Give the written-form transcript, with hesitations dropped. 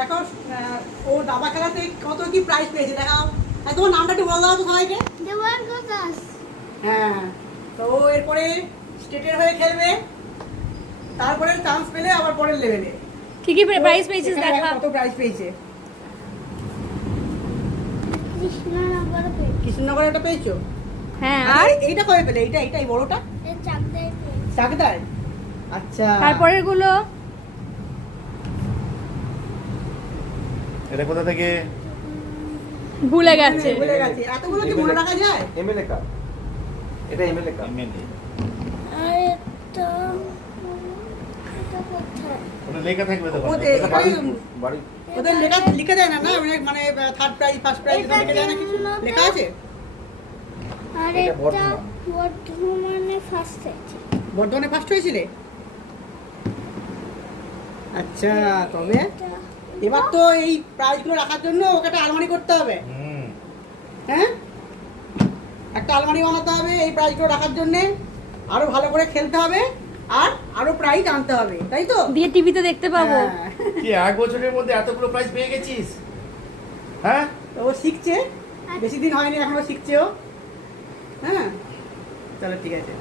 দেখো ও দাবা খেলাতে কত কি প্রাইজ পেয়েছে দেখাও। তোমার নামটা একটু বলে দাও তো সবাইকে। হ্যাঁ, তো ও এরপরে স্টেটের হয়ে খেলবে, তারপরে চান্স পেলে আবার পরের লেভেলে। কি কি প্রাইজ পেয়েছিস দেখা? কত প্রাইজ পেয়েছে? কৃষ্ণনগরে একটা পেয়েছো? হ্যাঁ, আর এইটা কবে পেলে? এইটাই বড়টা চাকদায়। আচ্ছা, তারপরের গুলো এটা কোথা থেকে? ভুলে গেছে। এতগুলো কি মনে রাখা যায়? এমএলএ কাপ, এটা এমএলএ কাপ। ওটা লেখা থাকবে তো। বাড়ি ওদের লিখে দেয় না না, মানে থার্ড প্রাইজ ফার্স্ট প্রাইজ লিখে দেয় না, কিছু লেখা আছে? আর এটা বর্ধমানে ফার্স্ট হয়েছে। বর্ধমানে ফার্স্ট হয়েছিলে? আচ্ছা, তবে এবার তো এই প্রাইজগুলো রাখার জন্য ওকে একটা আলমারি করতে হবে। হ্যাঁ, একটা আলমারি বানাতে হবে এই প্রাইজগুলো রাখার জন্য, আরো ভালো করে খেলতে হবে আর আরো প্রাইজ আনতে হবে, তাই তো? দিয়ে টিভিতে দেখতে পাবো। হ্যাঁ। কি এক বছরের মধ্যে এতগুলো প্রাইজ পেয়ে গেছিস? হ্যাঁ, তো ও শিখছে, বেশি দিন হয়নি এখনো শিখছে ও। হ্যাঁ, চলো ঠিক আছে।